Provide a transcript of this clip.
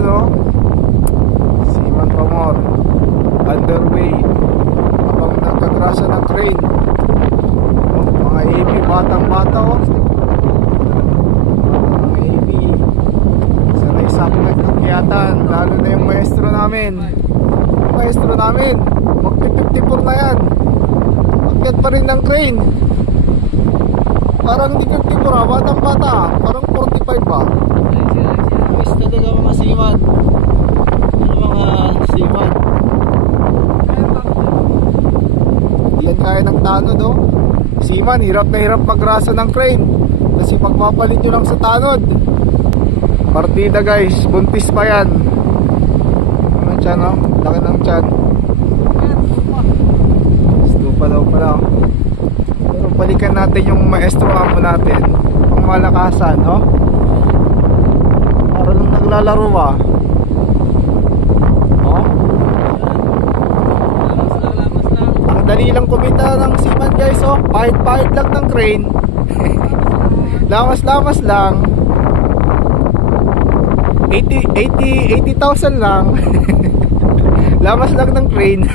yun oh. Seaman Pamor underway habang nagkagrasa ng crane. Mga AB, batang bata oh. Mga AB sanay sa akyatan, lalo na yung maestro namin. Mag 54 na yan, akyat pa rin ng crane. Parang hindi 54 ah, batang bata, parang 45 ba. Gusto talaga mga seaman. Mga seaman hindi yan kaya ng tanod oh. Seaman, hirap na hirap magrasa ng crane kasi pagpapalit nyo lang sa tanod. Partida guys, buntis pa yan. Ano tiyan oh, laki ng tiyan. Stupa daw pala. Pero balikan natin yung maestro amo natin, ang malakasan no. Para lang naglalaro ba oh? Ang dali lang kumita ng seaman guys oh. Pahit lang ng crane. Lamas lang. 80,000 lang. Lamas lang ng crane.